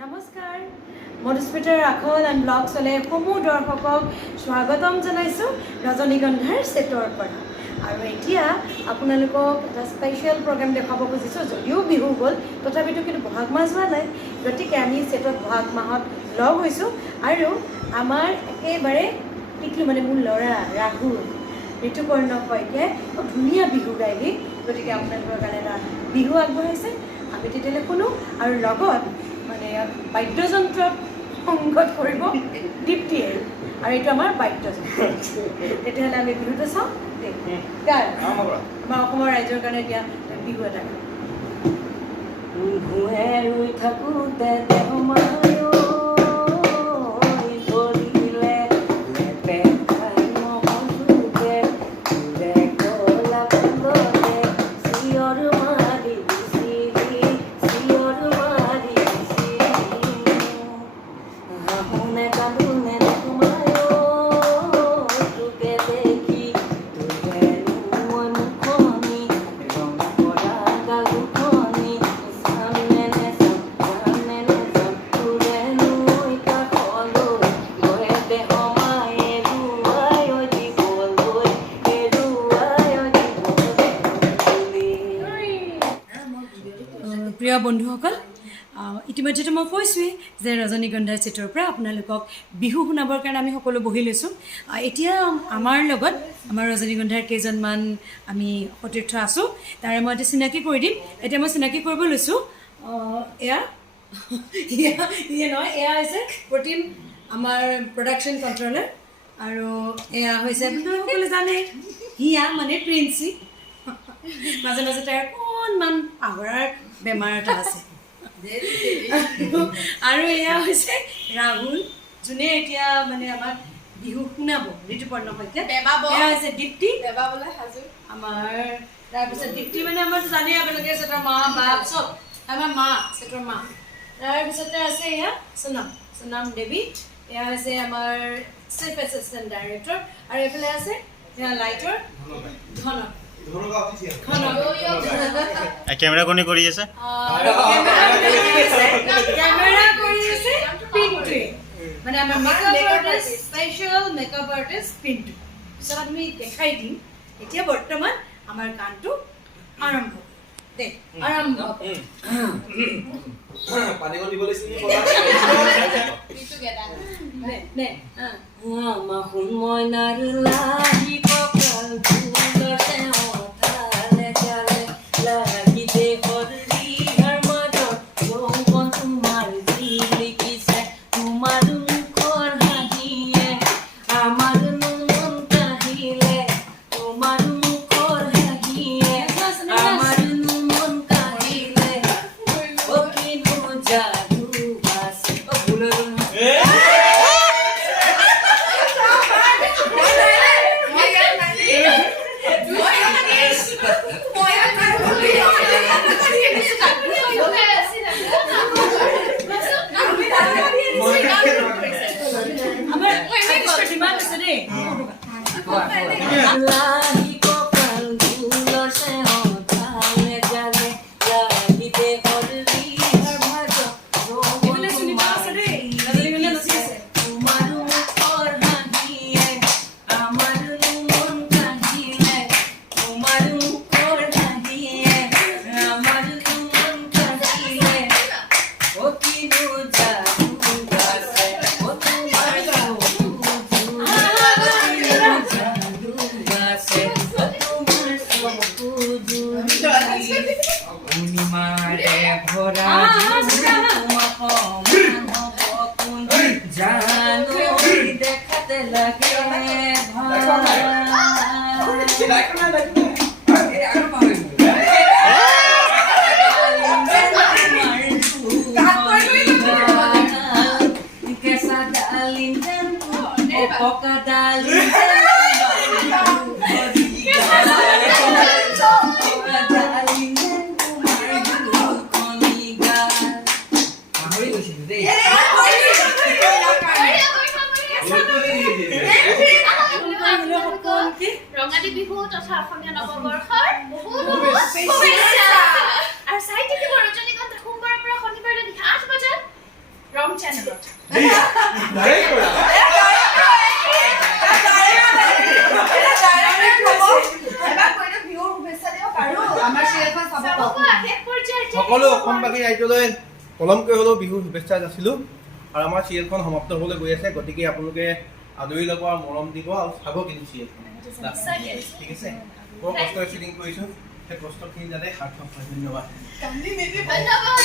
নমস্কাৰ মধুস্মিতাৰ Akhol and blog চলে সমূহ দৰ্শকক স্বাগতম জনাইছোঁ ৰজনীগন্ধাৰ ছেটৰ পৰা আৰু এতিয়া আপোনালোকক এটা স্পেচিয়েল প্ৰগ্ৰেম দেখাব খুজিছোঁ যদিও বিহু গ'ল তথাপিতো কিন্তু বহাগ মাহ যোৱা নাই গতিকে আমি ছেটত বহাগ মাহত লগ হৈছোঁ আৰু আমাৰ একেবাৰে টিকলু মানে মোৰ ল'ৰা ৰাহুল ঋতুপৰ্ণ শইকীয়াই খুব ধুনীয়া বিহু গায়িক গতিকে আপোনালোকৰ কাৰণে এটা বিহু আগবঢ়াইছে আমি তেতিয়াহ'লে শুনো আৰু লগত মানে বাদ্যযন্ত্ৰত সংগত কৰিব দীপ্তিয়ে আৰু এইটো আমাৰ বাদ্যযন্ত্ৰ তেতিয়াহ'লে আমি বিহুটো চাওঁ গান আমাৰ অসমৰ ৰাইজৰ কাৰণে এতিয়া বিহু এটা ৰুই থাকোঁতে প্ৰিয় বন্ধুসকল ইতিমধ্যে মই কৈছোঁৱেই যে ৰজনীগন্ধাৰ ছেটৰ পৰা আপোনালোকক বিহু শুনাবৰ কাৰণে আমি সকলো বহি লৈছোঁ এতিয়া আমাৰ লগত আমাৰ ৰজনীগন্ধাৰ কেইজনমান আমি সতীৰ্থ আছোঁ তাৰে মই এতিয়া চিনাকি কৰি দিম এতিয়া মই চিনাকি কৰিব লৈছোঁ এয়া নহয় এয়া হৈছে প্ৰতিম আমাৰ প্ৰডাকশ্যন কণ্ট্ৰলাৰ আৰু এয়া হৈছে সকলোৱে জানে হিয়া মানে প্ৰিন্সি মাজে মাজে তাৰ অকণমান পাহৰাৰ বেমাৰ এটা আছে আৰু এয়া হৈছে ৰাহুল যোনে এতিয়া মানে আমাক বিহু শুনাব ঋতুপৰ্ণ শইকীয়া এয়া হৈছে দীপ্তি আমাৰ তাৰপিছত দীপ্তি মানে আমাৰ জানেই আপোনালোকে ছেটৰ মা বাপ চব আমাৰ মা ছেটৰ মা তাৰপিছতে আছে এয়া সোণম দেৱী এয়া হৈছে আমাৰ চিফ এছিষ্টেণ্ট ডাইৰেক্টৰ আৰু এইফালে আছে এয়া লাইটৰ ধনক ক্যামেৰা কোনে কৰি আছে ক্যামেৰা কৰি আছে পিন্টু মানে আমাৰ makeup artist special makeup artist Pintu পিছত আমি দেখাই দিম এতিয়া বৰ্তমান আমাৰ গানটো আৰম্ভ দে আৰম্ভ পানী গন দিব লাগিছিল পিন্টু গেটা নে মাহুন মইনাৰ লাহি কপাল ফুলতে অথালে জালে লাগি দেহৰ ৰিহাৰ মাজত যৌৱন তোমাৰ জিলিকিছে তোমাৰ মুখৰ হাঁহিয়ে আমাৰ মন কাহিলে তোমাৰ মুখৰ হাঁহিয়ে আমাৰ মন কাহিলে অ কিনো যাদু আছে অ ভুলৰ লাহি কপাল ফুলছে অথালে জালে লাগি দেহৰ ৰিহাৰ মাজত যৌৱন তোমাৰ মুখৰ হাঁহিয়ে আমাৰ মন কাহিলে তোমাৰ মুখৰ হাঁহিয়ে আমাৰ মন কাহিলে অ কিনো যাদু আছে অ তোমাৰ দেখাতে লাগে কেঁচা ডালিম পকা ডালিম ৰঙালী বিহু তথা অসমীয়া নৱবৰ্ষৰ বহুত শুভেচ্ছা আৰু চাই থাকিব ৰজনীগন্ধা সোমবাৰৰ পৰা শনিবাৰলৈ 8 বজাত সকলো অসমবাসী ৰাইজলৈ পলমকৈ হ'লেও বিহুৰ শুভেচ্ছা যাচিলোঁ আৰু আমাৰ চিৰিয়েলখন সমাপ্ত হ'বলৈ গৈ আছে গতিকে আপোনালোকে আদৰি ল'ব আৰু মৰম দিব আৰু চাব কিন্তু চিৰিয়েলখন ঠিক আছে বৰ কষ্ট শ্বুটিং কৰিছোঁ সেই কষ্টখিনি যাতে সাৰ্থক হয় ধন্যবাদ ধন্যবাদ